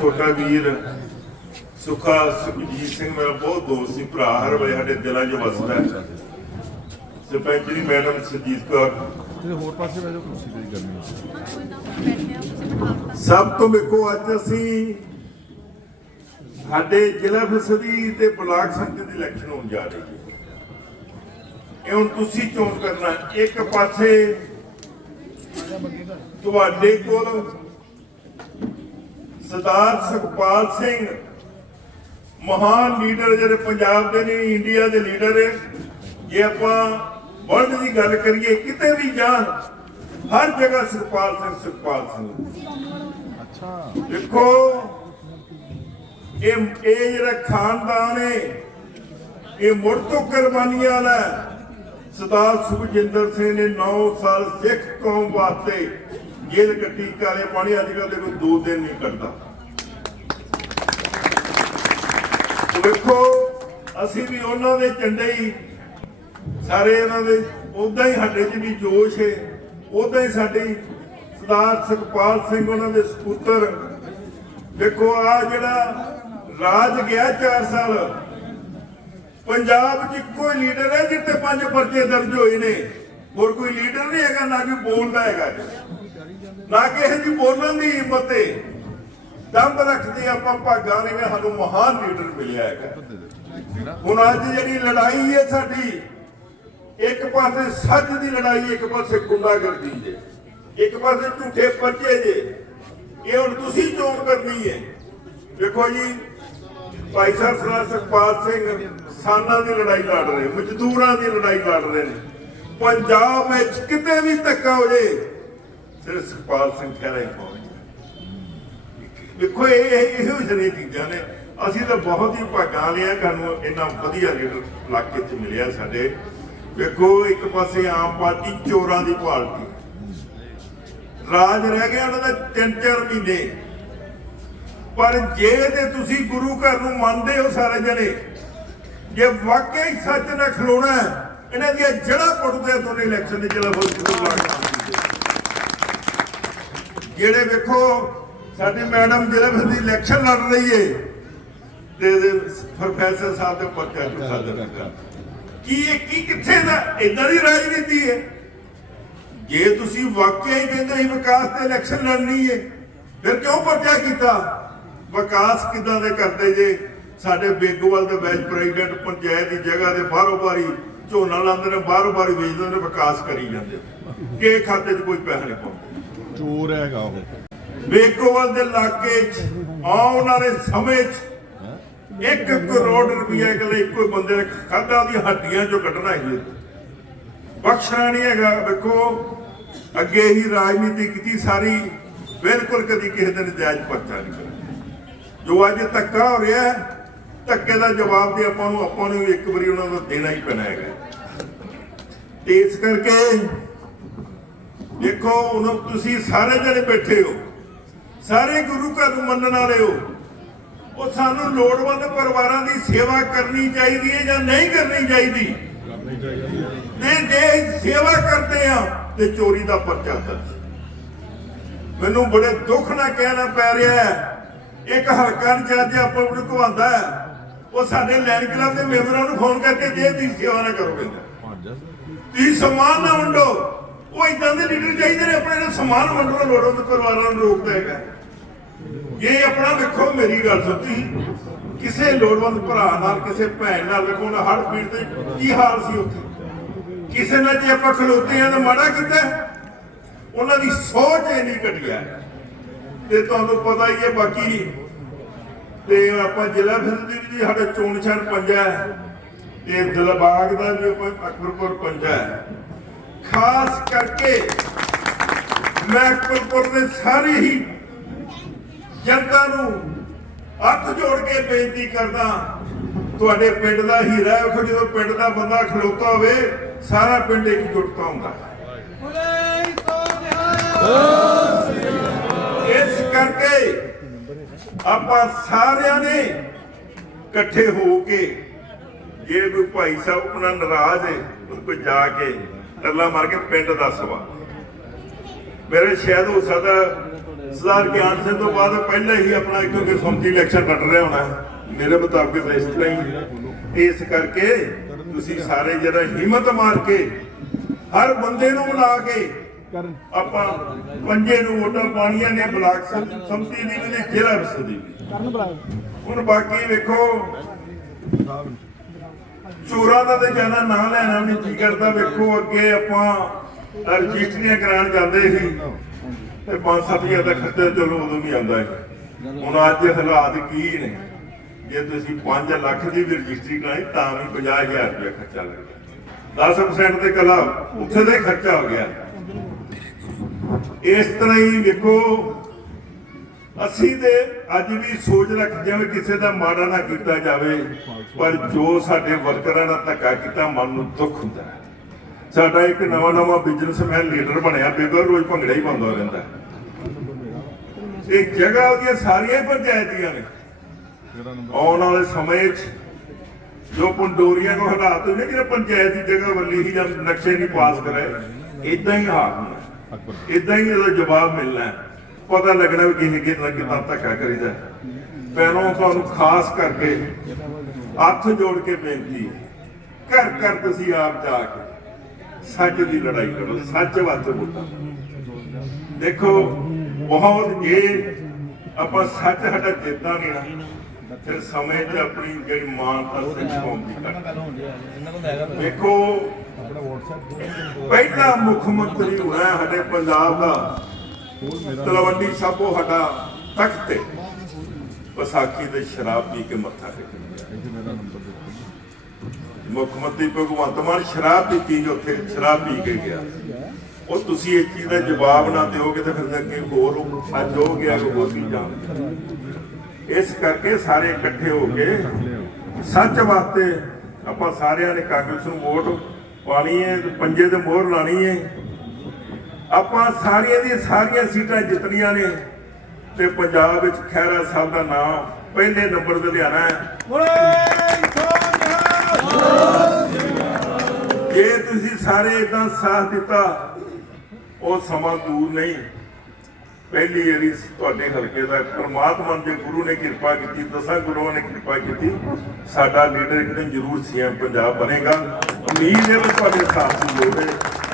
ਛੋਟਾ ਵੀਰ ਸੁਖਾ ਸੁਖਜੀਤ ਸਿੰਘ ਮੇਰਾ ਬਹੁਤ ਦੋਸਤ ਸੀ ਭਰਾ ਹਰ ਵੇਲੇ ਸਾਡੇ ਦਿਲਾਂ 'ਚ ਵਸਦਾ ਹੈ। ਸਰਪੰਚਰੀ ਮੈਡਮ ਸਰਜੀਤ ਕੌਰ। ਤੇ ਹੋਰ ਪਾਸੇ ਬੈਠੋ ਕੁਰਸੀ ਤੇ ਗਰਮੀ ਸਭ ਤੋਂ ਵੇਖੋ ਅੱਜ ਅਸੀਂ ਸਾਡੇ ਜ਼ਿਲ੍ਹਾ ਫਸਦੀ ਤੇ ਬਲਾਕ ਸੰਮਤੀ ਦੀ ਇਲੈਕਸ਼ਨ ਹੋਣ ਜਾ ਰਹੀ ਹੈ। ਇਹ ਹੁਣ ਤੁਸੀਂ ਚੋਣ ਕਰਨਾ ਇੱਕ ਪਾਸੇ ਤੁਹਾਡੇ ਕੋਲ ਸਰਦਾਰ ਸੁਖਪਾਲ ਸਿੰਘ ਮਹਾਨ ਲੀਡਰ ਜਿਹੜੇ ਪੰਜਾਬ ਦੇ ਨਹੀਂ ਇੰਡੀਆ ਦੇ ਲੀਡਰ ਹੈ ਜੇ ਆਪਾਂ ਵਰਲਡ ਦੀ ਗੱਲ ਕਰੀਏ ਕਿਤੇ ਵੀ ਜਾਣ ਹਰ ਜਗ੍ਹਾ ਸੁਖਪਾਲ ਸਿੰਘ ਸੁਖਪਾਲ ਸਿੰਘ। ਅੱਛਾ। ਦੇਖੋ ਇਹ ਇਹ ਜਿਹੜਾ ਖਾਨਦਾਨ ਹੈ ਇਹ ਮੁੜ ਤੋਂ ਕੁਰਬਾਨੀਆਂ ਵਾਲਾ। ਸਰਦਾਰ ਸੁਖਜਿੰਦਰ ਸਿੰਘ ਨੇ 9 ਸਾਲ ਸਿੱਖ ਕੌਮ ਵਾਸਤੇ ਜੇਲ੍ਹ ਕੱਟੀ, ਕਾਲੇ ਪਾਣੀ ਅੱਜ ਕੱਲ੍ਹ ਦੇ ਕੋਈ ਦੋ ਦਿਨ ਨਹੀਂ ਕੱਢਦਾ ਵੇਖੋ, ਅਸੀਂ ਵੀ ਉਹਨਾਂ ਦੇ ਝੰਡੇ ਹੀ, ਸਾਰੇ ਇਹਨਾਂ ਦੇ ਉਦਾਂ ਹੀ ਸਾਡੇ 'ਚ ਵੀ ਜੋਸ਼ ਹੈ ਉਦਾਂ ਹੀ ਸਾਡੀ ਸਰਦਾਰ ਸੁਖਪਾਲ ਸਿੰਘ ਉਹਨਾਂ ਦੇ ਸਪੁੱਤਰ। ਦੇਖੋ ਆ ਜਿਹੜਾ ਰਾਜ ਗਿਆ 4 ਸਾਲ, ਪੰਜਾਬ 'ਚ ਇੱਕੋ ਹੀ ਲੀਡਰ ਹੈ ਜਿੱਤੇ ਪੰਜ ਪਰਚੇ ਦਰਜ ਹੋਏ ਨੇ। ਹੋਰ ਕੋਈ ਲੀਡਰ ਨਹੀਂ ਹੈਗਾ, ਨਾ ਕੋਈ ਬੋਲਦਾ ਹੈਗਾ ਨਾ ਕਿਸੇ ਦੀ ਬੋਲਣ ਦੀ ਹਿੰਮਤ ਹੈ ਦਮ ਰੱਖਦੇ ਆਪਾਂ ਭਾਗਾਂ ਨੇ ਸਾਨੂੰ ਮਹਾਨ ਲੀਡਰ ਮਿਲਿਆ ਹੈਗਾ। ਹੁਣ ਅੱਜ ਜਿਹੜੀ ਲੜਾਈ ਹੈ ਸਾਡੀ, ਇੱਕ ਪਾਸੇ ਸੱਚ ਦੀ ਲੜਾਈ, ਇੱਕ ਪਾਸੇ ਗੁੰਡਾਗਰਦੀ ਜੇ। ਇੱਕ ਪਾਸੇ ਝੂਠੇ ਪਰਚੇ ਜੇ। ਇਹ ਹੁਣ ਤੁਸੀਂ ਚੋਣ ਕਰਨੀ ਹੈ। ਦੇਖੋ ਜੀ, ਭਾਈ ਸਾਹਿਬ ਸਰਦਾਰ ਸੁਖਪਾਲ ਸਿੰਘ ਕਿਸਾਨਾਂ ਦੀ ਲੜਾਈ ਲੜ ਰਹੇ ਮਜ਼ਦੂਰਾਂ ਦੀ ਲੜਾਈ ਲੜ ਰਹੇ ਨੇ। ਪੰਜਾਬ ਵਿੱਚ ਕਿਤੇ ਵੀ ਧੱਕਾ ਹੋ ਜੇ ਸਿਰ ਸੁਖਪਾਲ ਸਿੰਘ ਖਹਿਰਾ ਹੀ ਪਹੁੰਚ ਦੇਖੋ, ਇਹ ਇਹੋ ਜਿਹੇ ਚੀਜ਼ਾਂ ਨੇ। ਅਸੀਂ ਤਾਂ ਬਹੁਤ ਹੀ ਭਾਗਾਂ ਲਿਆ ਸਾਨੂੰ ਇੰਨਾ ਵਧੀਆ ਲੀਡਰ ਇਲਾਕੇ 'ਚ ਮਿਲਿਆ ਸਾਡੇ। ਵੇਖੋ, ਇੱਕ ਪਾਸੇ ਆਮ ਪਾਰਟੀ ਚੋਰਾਂ ਦੀ ਪਾਰਟੀ। ਰਾਜ ਰਹਿ ਗਿਆ, ਉਹਨਾਂ ਦਾ ਤਿੰਨ ਚਾਰ ਮਹੀਨੇ। ਪਰ ਜੇ ਤੇ ਤੁਸੀਂ ਗੁਰੂ ਘਰ ਨੂੰ ਮੰਨਦੇ ਹੋ ਸਾਰੇ ਜਣੇ, ਜੇ ਵਾਕਈ ਸੱਚ ਨਾਲ ਖਲੋਣਾ, ਇਹਨਾਂ ਦੀਆਂ ਜੜ੍ਹਾਂ ਪੁੱਟਦੇ ਆ ਇਲੈਕਸ਼ਨ ਦੇ, ਜਿਹੜਾ ਹੋ ਜਿਹੜੇ ਵੇਖੋ, ਸਾਡੀ ਮੈਡਮ ਜਿਹੜੇ ਦੀ ਇਲੈਕਸ਼ਨ ਲੜ ਰਹੀ ਏ। ਤੇ ਪ੍ਰੋਫੈਸਰ ਸਾਹਿਬ ਦੇ ਪਰਚਾ ਚੁਕਾ ਦਿੱਤਾ। ਕੀ ਇਹ, ਕੀ ਕਿੱਥੇ ਦਾ ਇਦਾਂ ਦੀ ਰਾਜਨੀਤੀ ਹੈ ਜੇ ਤੁਸੀਂ ਵਾਕਿਆ ਹੀ ਕਹਿੰਦੇ ਸੀ ਵਿਕਾਸ ਤੇ ਇਲੈਕਸ਼ਨ ਲੜਨੀ ਏ, ਫਿਰ ਕਿਉਂ ਪਰਚਾ ਕੀਤਾ? ਵਿਕਾਸ ਕਿਦਾਂ ਦੇ ਕਰਦੇ ਜੇ? ਸਾਡੇ ਬੇਗੋਵਾਲ ਦੇ ਵਾਈਸ ਪ੍ਰੈਜ਼ੀਡੈਂਟ ਪੰਚਾਇਤ ਦੀ ਜਗ੍ਹਾ ਦੇ ਬਾਹਰੋਂ ਬਾਰੀ ਝੋਨਾ ਲਾਉਂਦੇ ਨੇ, ਬਾਹਰੋਂ ਬਾਰੀ ਵੇਚਦੇ ਨੇ, ਵਿਕਾਸ ਕਰੀ ਜਾਂਦੇ ਕਿ ਖਾਤੇ 'ਚ ਕੋਈ ਪੈਸਾ ਨਹੀਂ ਪਾਉਂਦੇ। ਚੋਰ ਹੈਗਾ ਉਹ। ਬੇਗੋਵਾਲ ਦੇ ਇਲਾਕੇ 'ਚ ਆਉਣ ਵਾਲੇ ਸਮੇਂ 'ਚ 1 ਕਰੋੜ ਰੁਪਏ ਅਗਲੇ ਇੱਕੋ ਬੰਦੇ ਨੇ ਖਾਦਾ ਦੀ ਹੱਡੀਆਂ 'ਚੋਂ ਕੱਢਣਾ ਹੈ ਬਖਸ਼ਣਾ ਨਹੀਂ ਹੈਗਾ ਵੇਖੋ ਅੱਗੇ ਹੀ ਰਾਜਨੀਤੀ ਕੀਤੀ ਸਾਰੀ ਬਿਲਕੁਲ ਕਦੀ ਕਿਸੇ ਦੇ ਨਜਾਇਜ਼ ਪਰਚਾ ਨਹੀਂ ਕਰਿਆ। ਜੋ ਅੱਜ ਧੱਕਾ ਹੋ ਰਿਹਾ ਹੈ, ਧੱਕੇ ਦਾ ਜਵਾਬ ਤੇ ਆਪਾਂ ਨੂੰ ਆਪਾਂ ਨੂੰ ਇੱਕ ਵਾਰੀ ਉਹਨਾਂ ਦਾ ਦੇਣਾ ਹੀ ਪੈਣਾ ਹੈਗਾ। ਇਸ ਕਰਕੇ ਦੇਖੋ ਹੁਣ ਤੁਸੀਂ ਸਾਰੇ ਜਣੇ ਬੈਠੇ ਹੋ। ਸਾਰੇ ਗੁਰੂ ਘਰ ਨੂੰ ਮੰਨਣ ਵਾਲੇ ਹੋ। ਉਹ ਸਾਨੂੰ ਲੋੜਵੰਦ ਪਰਿਵਾਰਾਂ ਦੀ ਸੇਵਾ ਕਰਨੀ ਚਾਹੀਦੀ ਹੈ ਜਾਂ ਨਹੀਂ ਕਰਨੀ ਚਾਹੀਦੀ? ਕਰਨੀ ਚਾਹੀਦੀ ਹੈ ਤੇ ਜੇ ਸੇਵਾ ਕਰਦੇ ਆ ਤੇ ਚੋਰੀ ਦਾ ਪਰਚਾ ਦਰਜ। ਮੈਨੂੰ ਬੜੇ ਦੁੱਖ ਨਾਲ ਕਹਿਣਾ ਪੈ ਰਿਹਾ ਹੈ। ਇੱਕ ਹਲਕਾ ਇੰਚਾਰਜ ਆਪਾਂ ਨੂੰ ਘਵਾਉਂਦਾ ਉਹ ਸਾਡੇ ਲੈਂਡ ਕਲੱਬ ਦੇ ਮੈਂਬਰਾਂ ਨੂੰ ਫੋਨ ਕਰਕੇ ਜੇ ਤੁਸੀਂ ਸੇਵਾ ਨਾ ਕਰੋਗੇ। ਪੰਜ ਆ ਤੁਸੀਂ ਸਮਾਨ ਨਾ ਵੰਡੋ। ਉਹ ਇਦਾਂ ਦੇ ਲੀਡਰ ਚਾਹੀਦੇ ਨੇ, ਆਪਣੇ ਨਾਲ ਸਮਾਨ ਵੰਡਣਾ ਲੋੜਵੰਦ ਪਰਿਵਾਰਾਂ ਨੂੰ ਰੋਕਦਾ ਹੈਗਾ। ਇਹ ਆਪਣਾ ਵੇਖੋ ਮੇਰੀ ਗੱਲ ਸੁਣਤੀ ਕਿਸੇ ਲੋੜਵੰਦ ਭਰਾ ਨਾਲ, ਕਿਸੇ ਭੈਣ ਨਾਲ ਵੇਖੋ, ਨਾ ਪੀੜ ਤੇ ਕੀ ਹਾਲ ਸੀ ਉੱਥੇ? ਕਿਸੇ ਨਾਲ ਜੇ ਆਪਾਂ ਖਲੋਤੇ ਆ ਤਾਂ ਮਾੜਾ ਕੀਤਾ ਉਹਨਾਂ ਦੀ ਸੋਚ ਇੰਨੀ ਨਹੀਂ ਘਟਿਆ ਤੇ ਤੁਹਾਨੂੰ ਪਤਾ ਹੀ ਹੈ ਬਾਕੀ, ਤੇ ਆਪਾਂ ਜ਼ਿਲ੍ਹਾ ਫਿਰਦੀ ਜੀ, ਸਾਡੇ ਚੋਣ ਨਿਸ਼ਾਨ ਪੰਜਾ ਹੈ। ਤੇ ਦਿਲਬਾਗ ਦਾ ਵੀ ਆਪਾਂ ਅਕਬਰਪੁਰ ਪੰਜਾ ਹੈ। ਖਾਸ ਕਰਕੇ ਮੈਂ ਦੇ ਸਾਰੇ ਹੀ ਜਨਤਾ ਨੂੰ ਹੱਥ ਜੋੜ ਕੇ ਬੇਨਤੀ ਕਰਦਾ ਤੁਹਾਡੇ ਪਿੰਡ ਦਾ ਹੀਰਾ ਹੈ ਵੇਖੋ ਜਦੋਂ ਪਿੰਡ ਦਾ ਬੰਦਾ ਖਲੋਤਾ ਹੋਵੇ, ਸਾਰਾ ਪਿੰਡ ਇੱਕ ਜੁਟਦਾ ਹੁੰਦਾ ਇਸ ਕਰਕੇ ਆਪਾਂ ਸਾਰਿਆਂ ਨੇ ਇਕੱਠੇ ਹੋ ਕੇ, ਜੇ ਕੋਈ ਭਾਈ ਸਾਹਿਬ ਆਪਣਾ ਨਾਰਾਜ਼ ਹੈ ਉਹ ਕੋਈ ਜਾ ਕੇ ਟੱਲਾ ਮਾਰ ਕੇ ਪਿੰਡ ਦੱਸਵਾ ਮੇਰੇ ਸ਼ਾਇਦ ਹੋ ਸਕਦਾ ਸਰਦਾਰ ਗਿਆਨ ਸਿੰਘ ਤੋਂ ਬਾਅਦ ਪਹਿਲਾਂ ਹੀ ਆਪਣਾ ਇੱਕ ਕਿ ਸੰਮਤੀ ਇਲੈਕਸ਼ਨ ਕੱਟ ਰਿਹਾ ਹੋਣਾ। ਮੇਰੇ ਮੁਤਾਬਕ ਇਸ ਤਰ੍ਹਾਂ ਹੀ ਇਸ ਕਰਕੇ ਤੁਸੀਂ ਸਾਰੇ ਜਿਹੜਾ ਹਿੰਮਤ ਮਾਰ ਕੇ ਹਰ ਬੰਦੇ ਨੂੰ ਬੁਲਾ ਕੇ ਆਪਾਂ ਪੰਜੇ ਨੂੰ ਵੋਟਾਂ ਪਾਣੀਆਂ ਨੇ ਬਲਾਕ ਸੰਮਤੀ ਦੀ ਵੀ ਜ਼ਿਲ੍ਹਾ ਵਿਸਦ ਦੀ ਕਰਨ ਬੁਲਾਓ। ਹੁਣ ਬਾਕੀ ਵੇਖੋ। ਚੋਰਾਂ ਦਾ ਤੇ ਜਾਣਾ ਨਾਂ ਲੈਣਾ ਨਹੀਂ, ਕੀ ਕਰਦਾ? ਵੇਖੋ ਅੱਗੇ ਆਪਾਂ ਰਜਿਸਟਰੀਆਂ ਕਰਾਉਣ ਜਾਂਦੇ ਸੀ ਤੇ 5-7000 ਦਾ ਖਰਚਾ ਚਲੋ ਉਦੋਂ ਵੀ ਆਉਂਦਾ ਹੈ ਹੁਣ ਅੱਜ ਹਾਲਾਤ ਕੀ ਨੇ? ਜੇ ਤੁਸੀਂ 5 ਲੱਖ ਦੀ ਵੀ ਰਜਿਸਟਰੀ ਕਰਾਈ, ਤਾਂ ਵੀ 50000 ਰੁਪਏ ਖਰਚਾ ਲੱਗਦਾ 10% ਤੇ ਕਲਾ, ਉੱਥੇ ਦਾ ਹੀ ਖਰਚਾ ਹੋ ਗਿਆ। ਇਸ ਤਰ੍ਹਾਂ ਹੀ ਵੇਖੋ ਅਸੀਂ ਤੇ ਅੱਜ ਵੀ ਸੋਚ ਰੱਖ ਜਿਵੇਂ ਕਿਸੇ ਦਾ ਮਾੜਾ ਨਾ ਕੀਤਾ ਜਾਵੇ, ਪਰ ਜੋ ਸਾਡੇ ਵਰਕਰਾਂ ਨਾਲ ਧੱਕਾ ਕੀਤਾ, ਮਨ ਨੂੰ ਦੁੱਖ ਹੁੰਦਾ ਹੈ। ਸਾਡਾ ਇੱਕ ਨਵਾਂ ਨਵਾਂ ਬਿਜ਼ਨਸਮੈਨ ਲੀਡਰ ਬਣਿਆ ਬੇਗਰ ਰੋਜ਼ ਭੰਗੜਾ ਹੀ ਪਾਉਂਦਾ ਰਹਿੰਦਾ ਇਹ ਜਗ੍ਹਾ ਉਹਦੀਆਂ ਸਾਰੀਆਂ ਪੰਚਾਇਤੀਆਂ ਨੇ। ਆਉਣ ਵਾਲੇ ਸਮੇਂ 'ਚ ਜੋ ਪੰਡੋਰੀਆਂ ਕੋ ਹਾਲਾਤ ਨੇ ਕਿ ਪੰਚਾਇਤ ਦੀ ਜਗ੍ਹਾ ਵੱਲੀ ਹੀ ਜਾਂ ਨਕਸ਼ੇ ਨਹੀਂ ਪਾਸ ਕਰਾਏ ਇਦਾਂ ਹੀ ਹਾਲ ਹੋਣਾ ਅਕਬਰ ਇਦਾਂ ਹੀ ਇਹਦਾ ਜਵਾਬ ਮਿਲਣਾ ਹੈ। ਪਤਾ ਲੱਗਣਾ ਵੀ ਕਿਸੇ ਕਿਤੇ ਕਿਦਾਂ ਧੱਕਾ ਕਰੀਦਾ। ਪਹਿਲੋਂ ਤੁਹਾਨੂੰ ਖਾਸ ਕਰਕੇ ਹੱਥ ਜੋੜ ਕੇ ਬੇਨਤੀ ਘਰ ਘਰ ਤੁਸੀਂ ਆਪ ਜਾ ਕੇ ਸੱਚ ਦੀ ਲੜਾਈ ਕਰੋ ਸੱਚ ਵਾਸਤੇ ਵੋਟਾਂ ਦੇਖੋ ਬਹੁਤ ਜੇ ਆਪਾਂ ਸੱਚ ਸਾਡਾ ਜਿੱਦਾਂ ਨਹੀਂ ਨਾ ਫਿਰ ਸਮੇਂ 'ਚ ਆਪਣੀ ਜਿਹੜੀ ਮਾਨਤਾ ਸਿੱਖ ਕੌਮ ਦੀ ਘੱਟ। ਦੇਖੋ ਪਹਿਲਾ ਮੁੱਖ ਮੰਤਰੀ ਹੋਣਾ ਹੈ ਸਾਡੇ ਪੰਜਾਬ ਦਾ। ਤਲਵੰਡੀ ਸਾਬੋ ਸਾਡਾ ਤਖਤ ਤੇ ਵਿਸਾਖੀ ਤੇ ਸ਼ਰਾਬ ਪੀ ਕੇ ਮੱਥਾ ਟੇਕਿਆ ਮੁੱਖ ਮੰਤਰੀ ਭਗਵੰਤ ਮਾਨ ਸ਼ਰਾਬ ਪੀਤੀ ਜੋ ਉੱਥੇ ਸ਼ਰਾਬ ਪੀ ਕੇ ਗਿਆ। ਉਹ ਤੁਸੀਂ ਇਸ ਚੀਜ਼ ਦਾ ਜਵਾਬ ਨਾ ਦਿਓਗੇ ਤਾਂ ਫਿਰ ਅੱਗੇ ਹੋਰ ਅੱਜ ਹੋ ਗਿਆ ਕੋਈ ਹੋਰ ਜਾਣ। ਇਸ ਕਰਕੇ ਸਾਰੇ ਇਕੱਠੇ ਹੋ ਕੇ ਸੱਚ ਵਾਸਤੇ ਆਪਾਂ ਸਾਰਿਆਂ ਨੇ ਕਾਂਗਰਸ ਨੂੰ ਵੋਟ ਪਾਣੀ ਹੈ, ਪੰਜੇ ਤੇ ਮੋਹਰ ਲਾਣੀ ਹੈ। ਆਪਾਂ ਸਾਰੀਆਂ ਦੀਆਂ ਸਾਰੀਆਂ ਸੀਟਾਂ ਜਿੱਤਣੀਆਂ ਨੇ ਤੇ ਪੰਜਾਬ ਵਿੱਚ ਖਹਿਰਾ ਸਾਹਿਬ ਦਾ ਨਾਮ ਪਹਿਲੇ ਨੰਬਰ ਤੇ ਲਿਆਣਾ ਹੈ। ਜੇ ਤੁਸੀਂ ਸਾਰੇ ਇਦਾਂ ਸਾਥ ਦਿੱਤਾ ਉਹ ਸਮਾਂ ਦੂਰ ਨਹੀਂ। ਪਹਿਲੀ ਵਾਰੀ ਤੁਹਾਡੇ ਹਲਕੇ ਦਾ ਪ੍ਰਮਾਤਮਾ ਦੇ ਗੁਰੂ ਨੇ ਕਿਰਪਾ ਕੀਤੀ ਦਸਾਂ ਗੁਰੂਆਂ ਨੇ ਕਿਰਪਾ ਕੀਤੀ। ਸਾਡਾ ਲੀਡਰ ਇੱਕ ਦਿਨ ਜ਼ਰੂਰ ਸੀਐਮ ਪੰਜਾਬ ਬਣੇਗਾ। ਉਮੀਦ ਹੈ ਤੁਹਾਡੇ ਸਾਥ ਦੀ ਲੋੜ ਹੈ